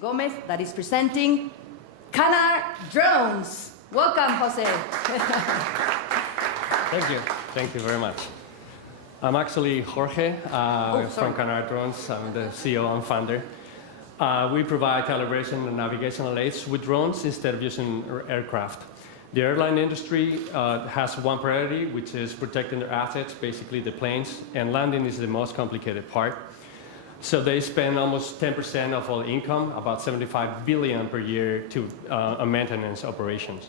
Gomez that is presenting Canar Drones. Welcome, Jose. Thank you very much. I'm actually Jorge from Canar Drones. I'm the CEO and founder. We provide calibration and navigational aids with drones instead of using aircraft. The airline industry has one priority, which is protecting their assets, basically the planes, and landing is the most complicated part. So they spend almost 10% of all income, about 75 billion per year, to maintenance operations.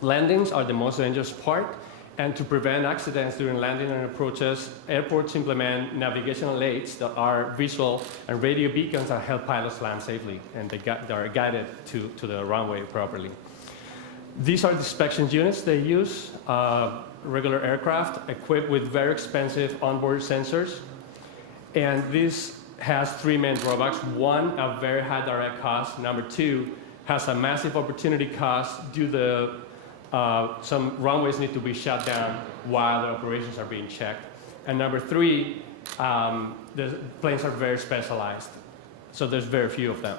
Landings are the most dangerous part, and to prevent accidents during landing and approaches, airports implement navigational aids that are visual and radio beacons that help pilots land safely, and they are guided to the runway properly. These are the inspection units they use, regular aircraft equipped with very expensive onboard sensors. And this has three main drawbacks. One, a very high direct cost. Number two, has a massive opportunity cost due to some runways need to be shut down while the operations are being checked. And number three, the planes are very specialized, so there's very few of them.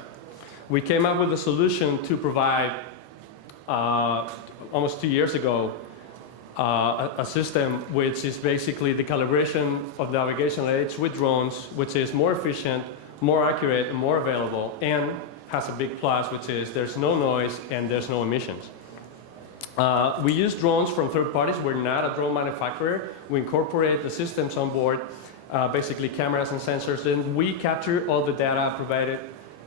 We came up with a solution to provide, almost 2 years ago, a system which is basically the calibration of navigational aids with drones, which is more efficient, more accurate, and more available, and has a big plus, which is there's no noise and there's no emissions. We use drones from third parties. We're not a drone manufacturer. We incorporate the systems on board, basically cameras and sensors. Then we capture all the data provided,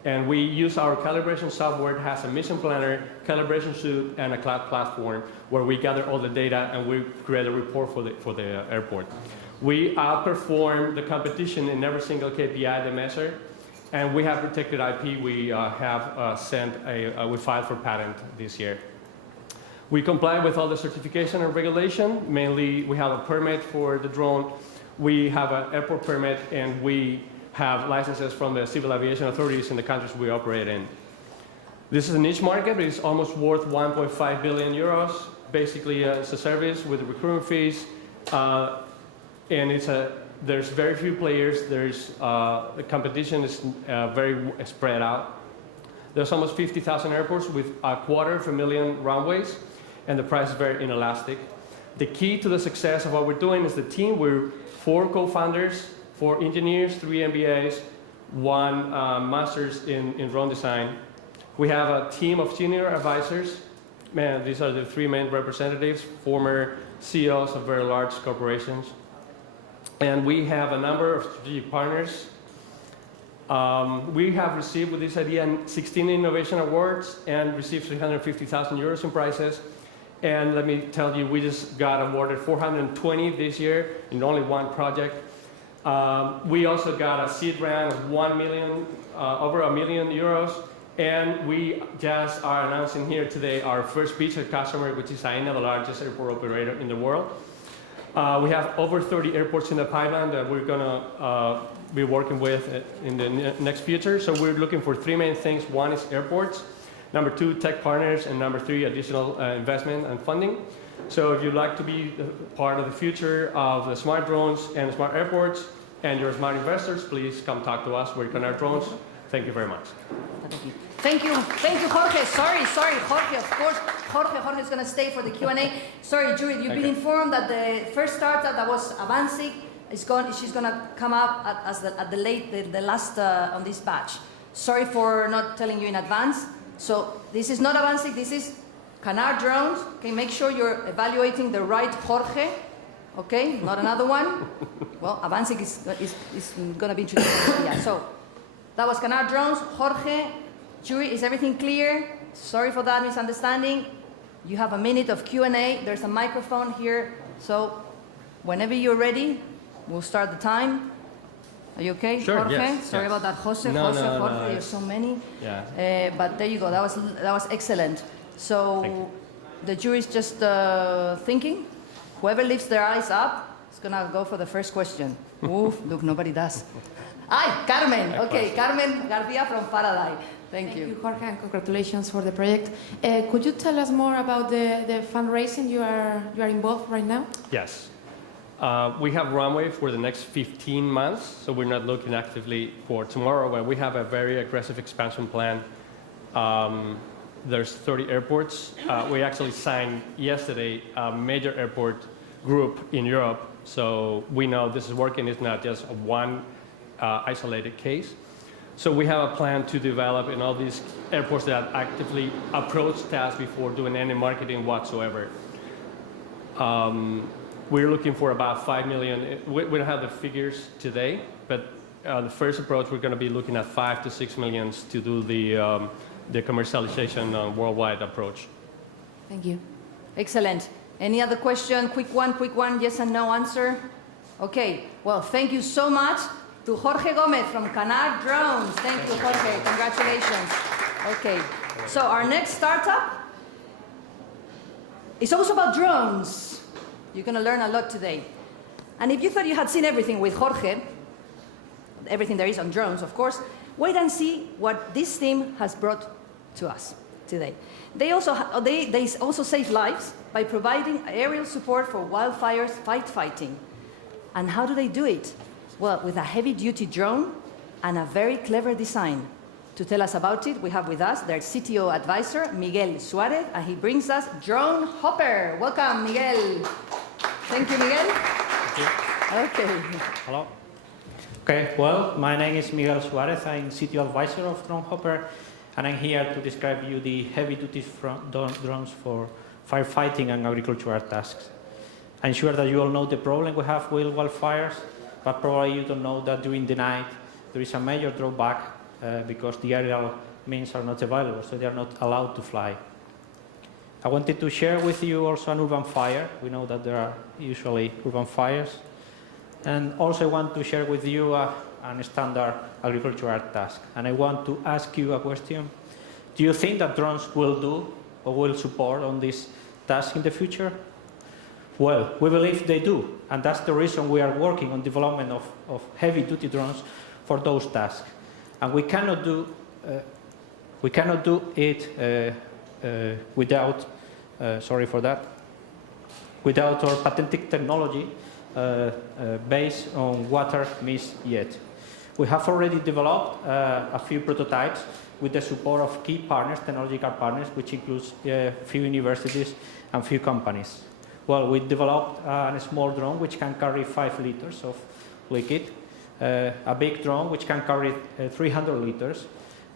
and we use our calibration software. It has a mission planner, calibration suite, and a cloud platform where we gather all the data and we create a report for the airport. We outperform the competition in every single KPI they measure, and we have protected IP. We we filed for patent this year. We comply with all the certification and regulation. Mainly, we have a permit for the drone. We have an airport permit, and we have licenses from the civil aviation authorities in the countries we operate in. This is a niche market. It's almost worth 1.5 billion euros. Basically, it's a service with recurring fees, and there's very few players. The competition is very spread out. There's almost 50,000 airports with 250,000 runways, and the price is very inelastic. The key to the success of what we're doing is the team. We're 4 co-founders, 4 engineers, 3 MBAs, 1 master's in drone design. We have a team of senior advisors. Man, these are the 3 main representatives, former CEOs of very large corporations. And we have a number of strategic partners. We have received, with this idea, 16 innovation awards and received 350,000 euros in prizes. And let me tell you, we just got awarded 420 this year in only 1 project. We also got a seed round of 1 million, over 1 million euros. And we just are announcing here today our first beta customer, which is AENA, the largest airport operator in the world. We have over 30 airports in the pipeline that we're going to be working with in the next future. So we're looking for 3 main things. 1 is airports. Number 2, tech partners. And number 3, additional investment and funding. So if you'd like to be part of the future of the smart drones and smart airports and you're smart investors, please come talk to us. We're Canar Drones. Thank you very much. Thank you, Jorge. Sorry, Jorge. Of course, Jorge is going to stay for the Q&A. Sorry, Judith, you've been informed that the first startup that was Avancic is gone. She's going to come up at the last on this batch. Sorry for not telling you in advance. So this is not Avancic. This is Canar Drones. Okay, make sure you're evaluating the right Jorge. Okay, not another one. Well, Avancic is going to be introduced. Yeah. So that was Canar Drones. Jorge. Jury, is everything clear? Sorry for that misunderstanding. You have a minute of Q&A. There's a microphone here. So whenever you're ready, we'll start the time. Are you okay, sure, Jorge? Yes, Sorry about that, Jose. No, Jorge, there's so many. Yeah. But there you go. That was excellent. So the jury's just thinking. Whoever lifts their eyes up is going to go for the first question. Oof, look, nobody does. Hi, Carmen. Okay, Carmen Garcia from Faraday. Thank you. Thank you, Jorge, and congratulations for the project. Could you tell us more about the fundraising you are involved right now? Yes. We have runway for the next 15 months, so we're not looking actively for tomorrow, but we have a very aggressive expansion plan. There's 30 airports. We actually signed yesterday a major airport group in Europe, so we know this is working. It's not just one isolated case. So we have a plan to develop in all these airports that actively approach TAS before doing any marketing whatsoever. We're looking for about 5 million. We don't have the figures today, but the first approach, we're going to be looking at 5 to 6 million to do the commercialization worldwide approach. Thank you. Excellent. Any other question? Quick one, yes and no answer? Okay, well, thank you so much to Jorge Gomez from Canar Drones. Thank you, Jorge. Congratulations. Okay, so our next startup is also about drones. You're going to learn a lot today. And if you thought you had seen everything with Jorge, everything there is on drones, of course, wait and see what this team has brought to us today. They also save lives by providing aerial support for wildfires fighting. And how do they do it? Well, with a heavy-duty drone and a very clever design. To tell us about it, we have with us their CTO advisor, Miguel Suarez, and he brings us Drone Hopper. Welcome, Miguel. Thank you, Miguel. Thank you. Okay. Hello. Okay, well, my name is Miguel Suarez. I'm CTO advisor of Drone Hopper, and I'm here to describe you the heavy-duty drones for firefighting and agricultural tasks. I'm sure that you all know the problem we have with wildfires, but probably you don't know that during the night there is a major drawback because the aerial means are not available, so they are not allowed to fly. I wanted to share with you also an urban fire. We know that there are usually urban fires. And also I want to share with you a standard agricultural task. And I want to ask you a question. Do you think that drones will do or will support on this task in the future? Well, we believe they do. And that's the reason we are working on development of heavy-duty drones for those tasks. And we cannot do it without, without our patented technology based on water mist jet. We have already developed a few prototypes with the support of key partners, technological partners, which includes a few universities and few companies. Well, we developed a small drone which can carry 5 liters of liquid, a big drone which can carry 300 liters,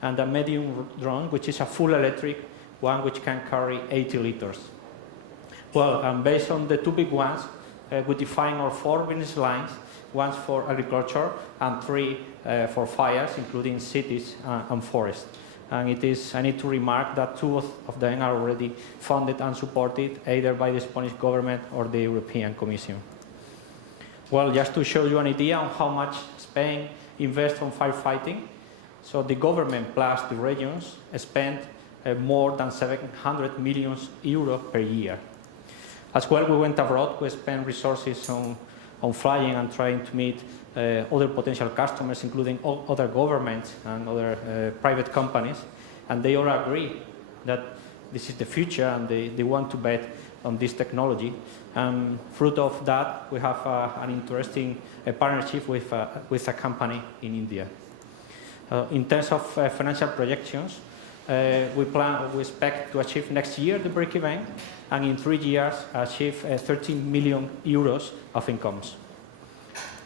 and a medium drone which is a full electric one which can carry 80 liters. Well, based on the 2 big ones, we define our 4 business lines, one for agriculture and 3 for fires, including cities and forests. And I need to remark that 2 of them are already funded and supported either by the Spanish government or the European Commission. Well, just to show you an idea on how much Spain invests on firefighting, so the government plus the regions spend more than 700 million euros per year. As well, we went abroad, we spent resources on flying and trying to meet other potential customers, including other governments and other private companies, and they all agree that this is the future and they want to bet on this technology. And fruit of that, we have an interesting partnership with a company in India. In terms of financial projections, we expect to achieve next year the break-even, and in 3 years achieve 13 million euros of incomes.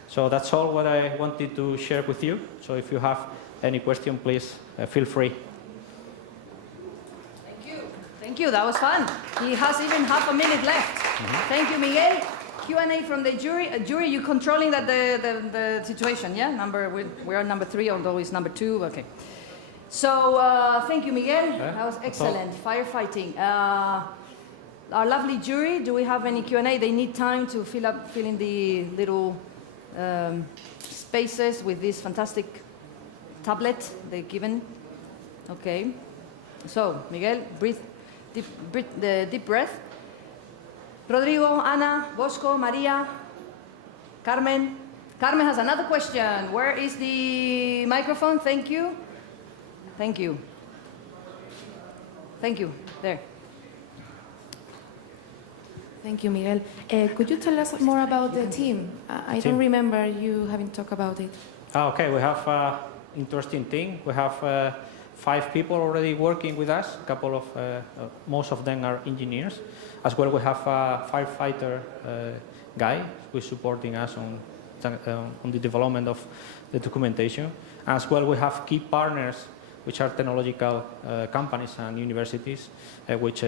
So that's all what I wanted to share with you. So if you have any question, please feel free. Thank you. Thank you. That was fun. He has even half a minute left. Thank you, Miguel. Q&A from the jury. Jury, you controlling the situation, yeah? We're on number 3, although it's number 2. Okay. So thank you, Miguel. That was excellent. Firefighting. Our lovely jury, do we have any Q&A? They need time to fill in the little spaces with this fantastic tablet they've given. Okay. So, Miguel, breathe deep breath. Rodrigo, Ana, Bosco, Maria, Carmen. Carmen has another question. Where is the microphone? Thank you. Thank you. Thank you. There. Thank you, Miguel. Could you tell us more about the team? I don't remember you having talked about it. Okay, we have an interesting team. We have 5 people already working with us. A couple of, most of them are engineers. As well, we have a firefighter guy who is supporting us on the development of the documentation. As well, we have key partners, which are technological companies and universities, which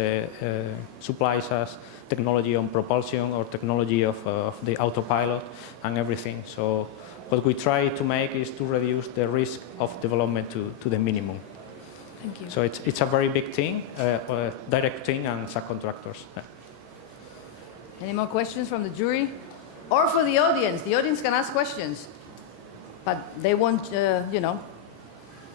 supplies us technology on propulsion or technology of the autopilot and everything. So what we try to make is to reduce the risk of development to the minimum. Thank you. So it's a very big thing, direct thing and subcontractors. Yeah. Any more questions from the jury? Or for the audience? The audience can ask questions, but they won't, you know.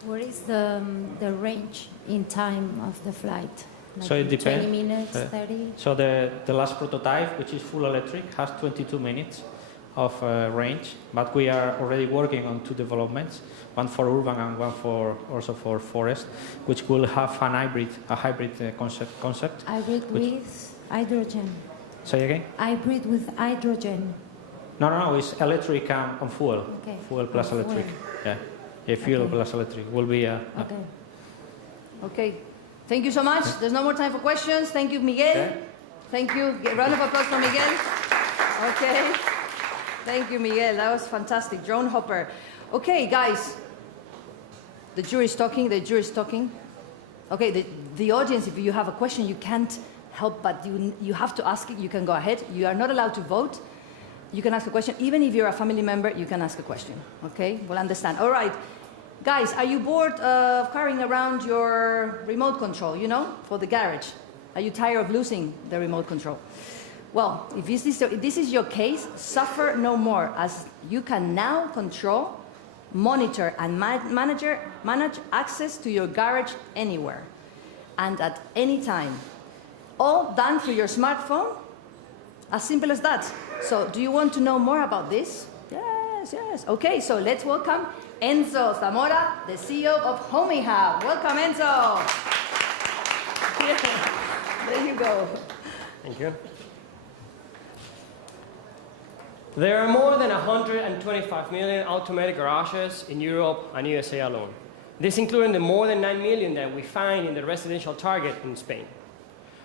What is the range in time of the flight? Like So it depends. 20 minutes, 30? So the last prototype, which is full electric, has 22 minutes of range, but we are already working on 2 developments, one for urban and one for also for forest, which will have a hybrid concept. Hybrid with hydrogen. Say again? Hybrid with hydrogen. No, it's electric and fuel. Okay. Fuel plus Fuel. electric. Yeah, fuel Okay. plus electric will be a. Okay. Okay. Thank you so much. There's no more time for questions. Thank you, Miguel. Okay. Thank you. Round of applause for Miguel. Okay. Thank you, Miguel. That was fantastic. Drone hopper. Okay, guys. The jury's talking. The jury's talking. Okay, the audience, if you have a question, you can't help but you have to ask it. You can go ahead. You are not allowed to vote. You can ask a question. Even if you're a family member, you can ask a question. Okay? We'll understand. All right. Guys, are you bored of carrying around your remote control, you know, for the garage? Are you tired of losing the remote control? Well, if this is your case, suffer no more, as you can now control, monitor, and manage access to your garage anywhere and at any time. All done through your smartphone. As simple as that. So, do you want to know more about this? Yes. Okay, so let's welcome Enzo Zamora, the CEO of Homey Hub. Welcome, Enzo. There you go. Thank you. There are more than 125 million automated garages in Europe and USA alone. This including the more than 9 million that we find in the residential target in Spain.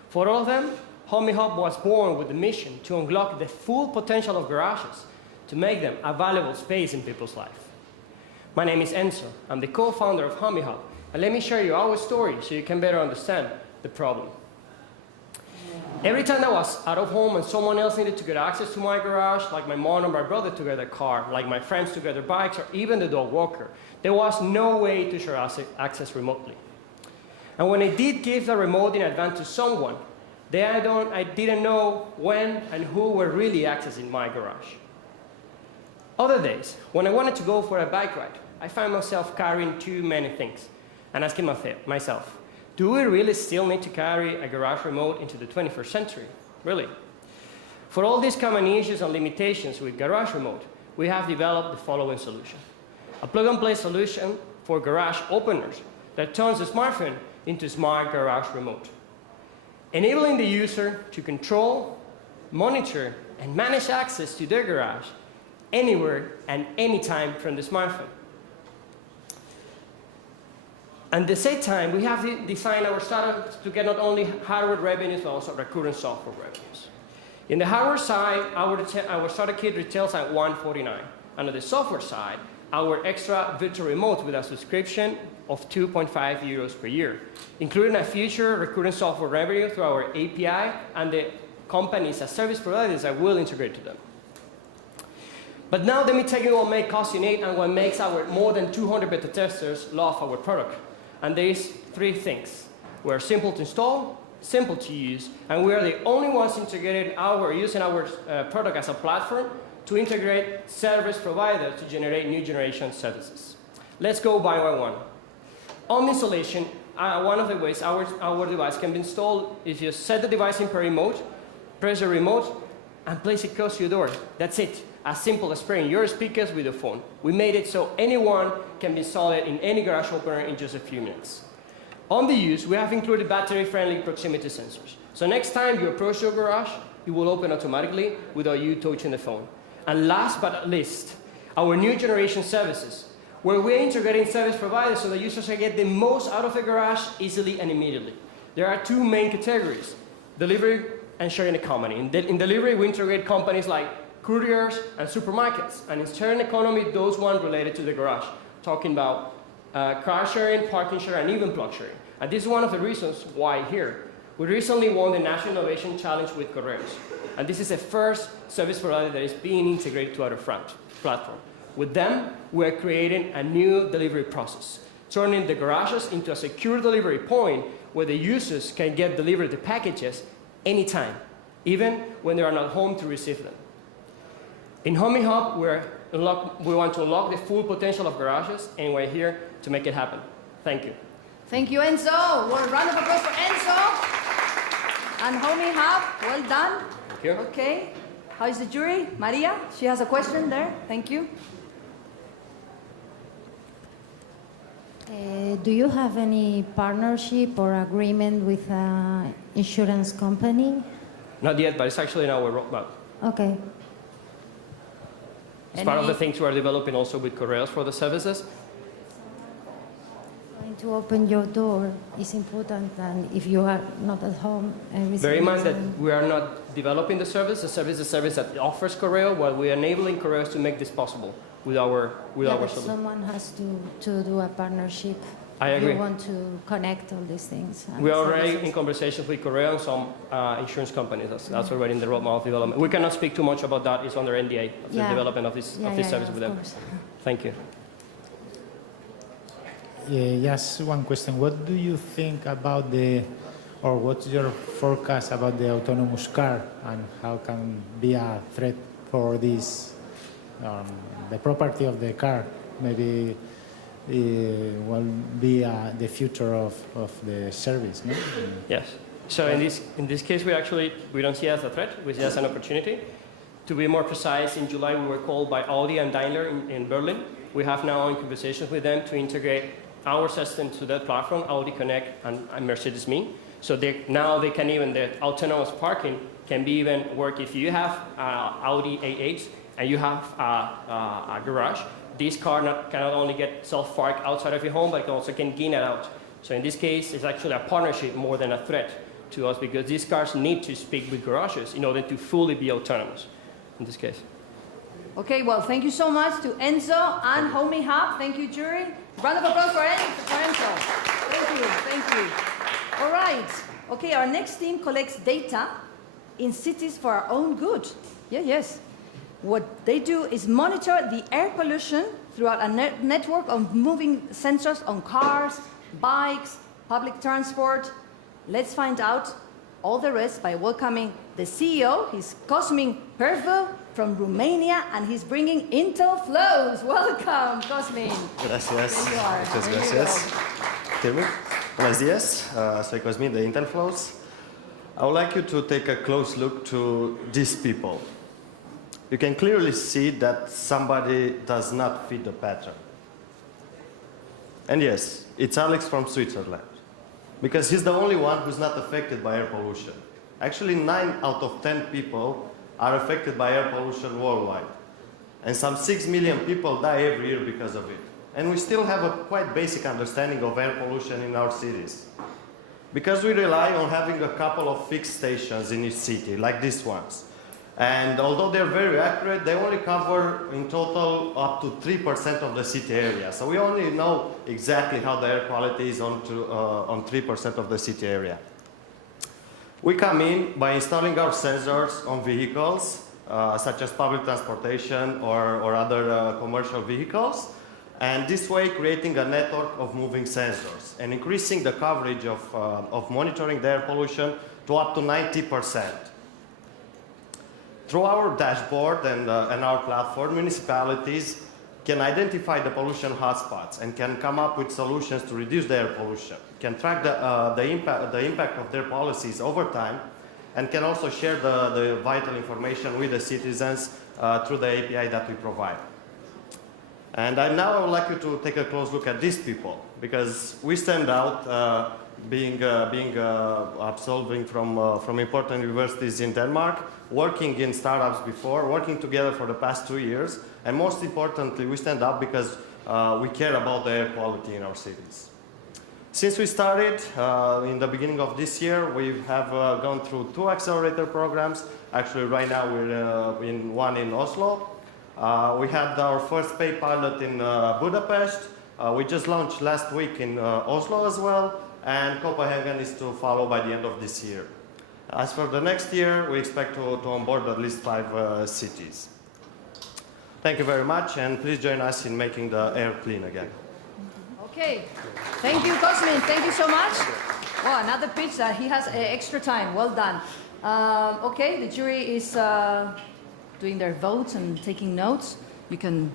For all of them, Homey Hub was born with the mission to unlock the full potential of garages, to make them a valuable space in people's life. My name is Enzo. I'm the co-founder of Homey Hub, and let me share you our story so you can better understand the problem. Every time I was out of home and someone else needed to get access to my garage, like my mom or my brother to get their car, like my friends to get their bikes, or even the dog walker, there was no way to share access remotely. And when I did give the remote in advance to someone, I didn't know when and who were really accessing my garage. Other days, when I wanted to go for a bike ride, I found myself carrying too many things and asking myself, do we really still need to carry a garage remote into the 21st century? Really? For all these common issues and limitations with garage remote, we have developed the following solution. A plug-and-play solution for garage openers that turns the smartphone into a smart garage remote, enabling the user to control, monitor, and manage access to their garage anywhere and anytime from the smartphone. At the same time, we have designed our startup to get not only hardware revenues, but also recurrent software revenues. In the hardware side, our starter kit retails at $149. And on the software side, our extra virtual remote with a subscription of 2.5 euros per year, including a future recurrent software revenue through our API and the companies as service providers that will integrate to them. But now let me tell you what makes Cost Unite and what makes our more than 200 beta testers love our product. And there is 3 things. We're simple to install, simple to use, and we are the only ones using our product as a platform to integrate service providers to generate new generation services. Let's go one by one. On installation, one of the ways our device can be installed is you set the device in pairing mode, press the remote, and place it close to your door. That's it. As simple as pairing your speakers with your phone. We made it so anyone can be installed in any garage opener in just a few minutes. On the use, we have included battery-friendly proximity sensors. So next time you approach your garage, it will open automatically without you touching the phone. And last but not least, our new generation services, where we're integrating service providers so that users can get the most out of the garage easily and immediately. There are two main categories, delivery and sharing economy. In delivery, we integrate companies like couriers and supermarkets, and in sharing economy, those ones related to the garage, talking about car sharing, parking sharing, and even plug sharing. And this is one of the reasons why here. We recently won the National Innovation Challenge with Correos, and this is the first service provider that is being integrated to our platform. With them, we're creating a new delivery process, turning the garages into a secure delivery point where the users can get delivered the packages anytime, even when they are not home to receive them. In Homey Hub, we want to unlock the full potential of garages, and we're here to make it happen. Thank you. Thank you, Enzo. One round of applause for Enzo. And Homey Hub, well done. Thank you. Okay. How is the jury? Maria, she has a question there. Thank you. Do you have any partnership or agreement with an insurance company? Not yet, but it's actually in our roadmap. Okay. It's part of the things we are developing also with Correos for the services. Going to open your door is important, and if you are not at home, everything. Bear in mind that is- we are not developing the service. The service is a service that offers Correo, while we are enabling Correos to make this possible with our but solution. someone has to do a partnership. I agree. You want to connect all these things. and We are already services. in conversations with Correo and some insurance companies. That's already in the roadmap of development. We cannot speak too much about that. It's under NDA of the Yeah. development of this service with of them. course. Thank you. Yeah, just one question. What do you think about or what's your forecast about the autonomous car and how can be a threat for this, the property of the car? Maybe will be the future of the service, no? Yes. So in this case, we don't see it as a threat. We see it as an opportunity. To be more precise, in July we were called by Audi and Daimler in Berlin. We have now in conversations with them to integrate our system to that platform, Audi Connect and Mercedes Me. So now they can even, the autonomous parking can be even work if you have Audi A8 and you have a garage. This car cannot only get self-park outside of your home, but it also can gain it out. So in this case, it's actually a partnership more than a threat to us because these cars need to speak with garages in order to fully be autonomous in this case. Okay, well, thank you so much to Enzo and Homey Hub. Thank you, jury. Round of applause for Enzo. Thank you. All right. Okay, our next team collects data in cities for our own good. Yes. What they do is monitor the air pollution throughout a network of moving sensors on cars, bikes, public transport. Let's find out all the rest by welcoming the CEO. He's Cosmin Pervu from Romania, and he's bringing Intel Flows. Welcome, Cosmin. Gracias. There you are. Muchas There you gracias. go. Hear me? Buenos días. Soy Cosmin de Intel Flows. I would like you to take a close look to these people. You can clearly see that somebody does not fit the pattern. And yes, it's Alex from Switzerland, because he's the only one who's not affected by air pollution. Actually, 9 out of 10 people are affected by air pollution worldwide. And some 6 million people die every year because of it. And we still have a quite basic understanding of air pollution in our cities. Because we rely on having a couple of fixed stations in each city, like these ones. And although they're very accurate, they only cover in total up to 3% of the city area. So we only know exactly how the air quality is on 3% of the city area. We come in by installing our sensors on vehicles, such as public transportation or other commercial vehicles, and this way creating a network of moving sensors and increasing the coverage of monitoring the air pollution to up to 90%. Through our dashboard and our platform, municipalities can identify the pollution hotspots and can come up with solutions to reduce the air pollution, can track the impact of their policies over time, and can also share the vital information with the citizens through the API that we provide. And now I would like you to take a close look at these people, because we stand out being absolving from important universities in Denmark, working in startups before, working together for the past 2 years, and most importantly, we stand out because we care about the air quality in our cities. Since we started in the beginning of this year, we have gone through 2 accelerator programs. Actually, right now we're in one in Oslo. We had our first paid pilot in Budapest. We just launched last week in Oslo as well, and Copenhagen is to follow by the end of this year. As for the next year, we expect to onboard at least 5 cities. Thank you very much, and please join us in making the air clean again. Okay, thank you, Cosmin. Thank you so much. Wow, another pitch that he has extra time. Well done. Okay, the jury is doing their votes and taking notes. You can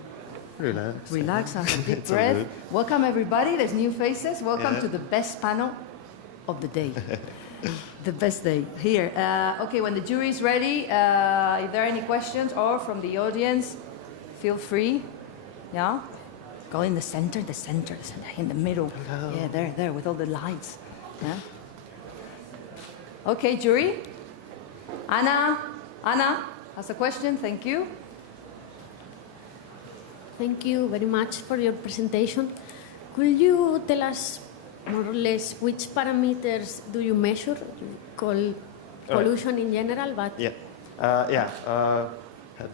relax and have a deep breath. Welcome, everybody. There's new faces. Welcome to the best panel of the day. The best day here. Okay, when the jury is ready, if there are any questions or from the audience, feel free. Yeah? Go in the center, in the middle. Hello. Yeah, there, with all the lights. Yeah? Okay, jury. Anna has a question. Thank you. Thank you very much for your presentation. Could you tell us more or less which parameters do you measure? You call pollution in general, but...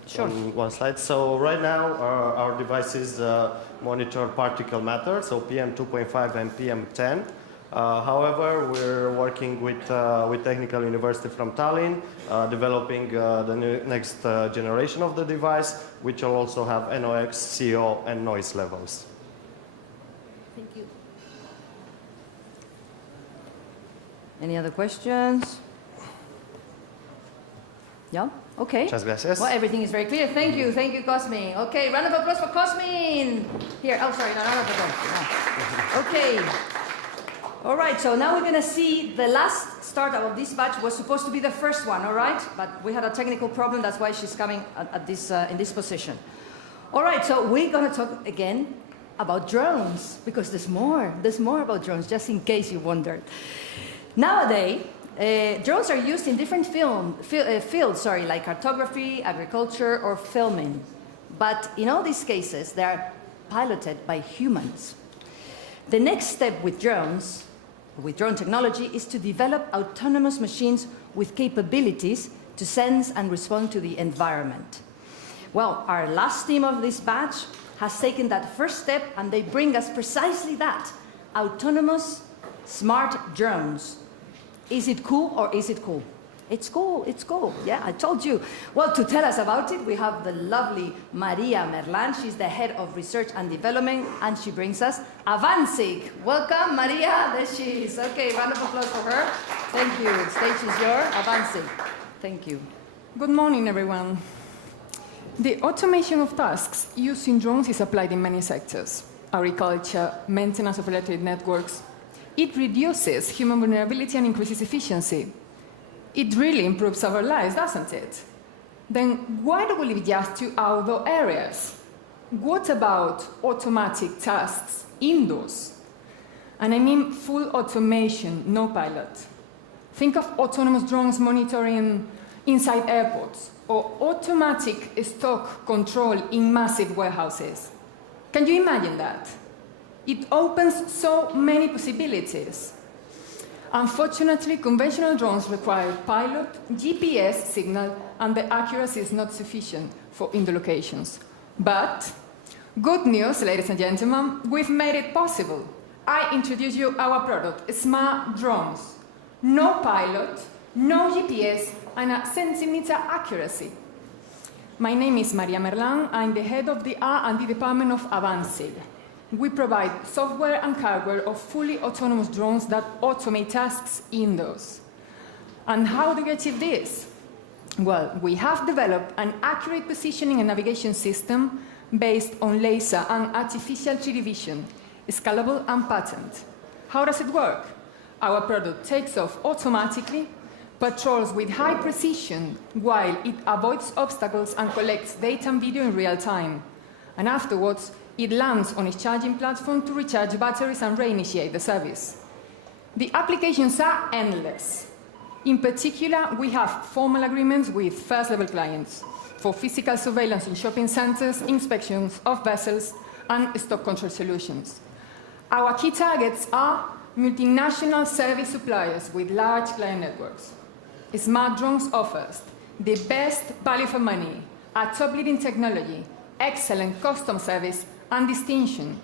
Sure. On one slide. So right now our devices monitor particle matter, so PM2.5 and PM10. However, we're working with Technical University from Tallinn, developing the next generation of the device, which will also have NOx, CO, and noise levels. Thank you. Any other questions? Yeah? Okay. Muchas gracias. Well, everything is very clear. Thank you, Cosmin. Okay, round of applause for Cosmin. Here, oh, sorry, no, round of applause. No. Okay. All right, so now we're going to see the last startup of this batch was supposed to be the first one, all right? But we had a technical problem, that's why she's coming at this, in this position. All right, so we're going to talk again about drones, because there's more about drones, just in case you wondered. Nowadays, drones are used in different fields, like cartography, agriculture, or filming. But in all these cases, they are piloted by humans. The next step with drone technology, is to develop autonomous machines with capabilities to sense and respond to the environment. Well, our last team of this batch has taken that first step, and they bring us precisely that, autonomous smart drones. Is it cool or is it cool? It's cool, it's cool. Yeah, I told you. Well, to tell us about it, we have the lovely Maria Merlan. She's the head of research and development, and she brings us Avansig. Welcome, Maria. There she is. Okay, round of applause for her. Thank you. The stage is yours. Avansig. Thank you. Good morning, everyone. The automation of tasks using drones is applied in many sectors: agriculture, maintenance of electric networks. It reduces human vulnerability and increases efficiency. It really improves our lives, doesn't it? Then why do we leave just to outdoor areas? What about automatic tasks indoors? And I mean full automation, no pilot. Think of autonomous drones monitoring inside airports, or automatic stock control in massive warehouses. Can you imagine that? It opens so many possibilities. Unfortunately, conventional drones require pilot, GPS signal, and the accuracy is not sufficient for indoor locations. But good news, ladies and gentlemen, we've made it possible. I introduce you our product, smart drones. No pilot, no GPS, and a centimeter accuracy. My name is Maria Merlan. I'm the head of the R&D department of Avansig. We provide software and hardware of fully autonomous drones that automate tasks indoors. And how do we achieve this? Well, we have developed an accurate positioning and navigation system based on laser and artificial 3D vision, scalable and patented. How does it work? Our product takes off automatically, patrols with high precision while it avoids obstacles and collects data and video in real time. And afterwards, it lands on its charging platform to recharge batteries and reinitiate the service. The applications are endless. In particular, we have formal agreements with first-level clients for physical surveillance in shopping centers, inspections of vessels, and stock control solutions. Our key targets are multinational service suppliers with large client networks. Smart Drones offers the best value for money, a top-leading technology, excellent custom service, and distinction.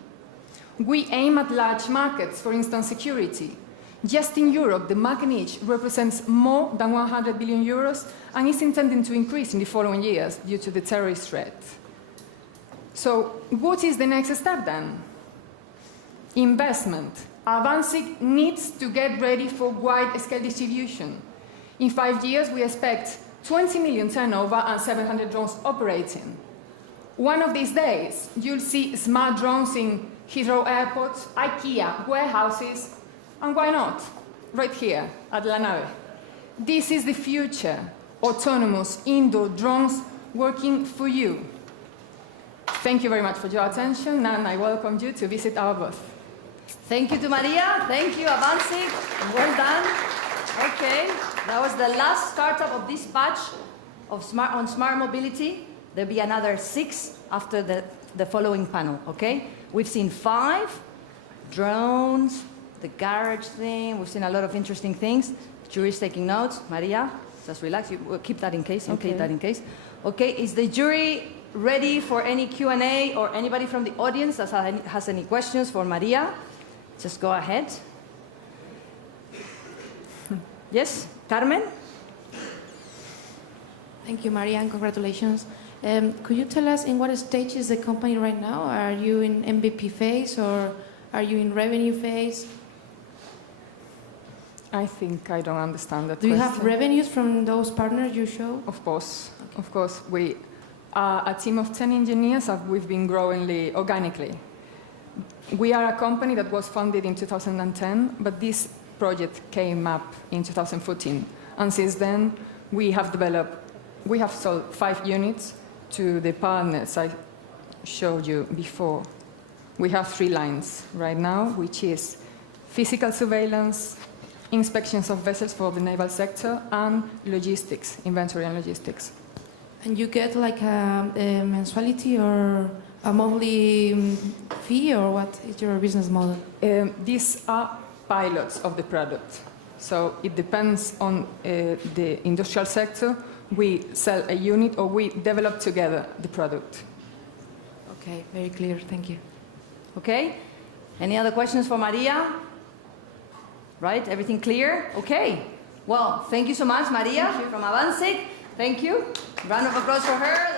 We aim at large markets, for instance, security. Just in Europe, the market niche represents more than 100 billion euros and is intended to increase in the following years due to the terrorist threat. So, what is the next step then? Investment. Avancic needs to get ready for wide-scale distribution. In 5 years, we expect 20 million turnover and 700 drones operating. One of these days, you'll see smart drones in Heathrow airports, IKEA, warehouses, and why not? Right here at La Nave. This is the future. Autonomous indoor drones working for you. Thank you very much for your attention, and I welcome you to visit our booth. Thank you to Maria. Thank you, Avancic. Well done. Okay, that was the last startup of this batch of smart mobility. There'll be another 6 after the following panel, okay? We've seen 5 drones, the garage thing. We've seen a lot of interesting things. The jury's taking notes. Maria, just relax. You keep that in case. Okay. Keep that in case. Okay, is the jury ready for any Q&A or anybody from the audience that has any questions for Maria? Just go ahead. Yes, Carmen? Thank you, Maria, and congratulations. Could you tell us in what stage is the company right now? Are you in MVP phase or are you in revenue phase? I think I don't understand that Do you question. have revenues from those partners you show? Of course. Of course. We are a team of 10 engineers and we've been growing organically. We are a company that was founded in 2010, but this project came up in 2014. And since then, we have sold 5 units to the partners I showed you before. We have 3 lines right now, which is physical surveillance, inspections of vessels for the naval sector, and logistics, inventory and logistics. And you get like a mensuality or a monthly fee, or what is your business model? These are pilots of the product. So it depends on the industrial sector. We sell a unit or we develop together the product. Okay, very clear. Thank you. Okay. Any other questions for Maria? Right, everything clear? Okay. Well, thank you so much, Maria from Avancic. Thank you. Round of applause for her.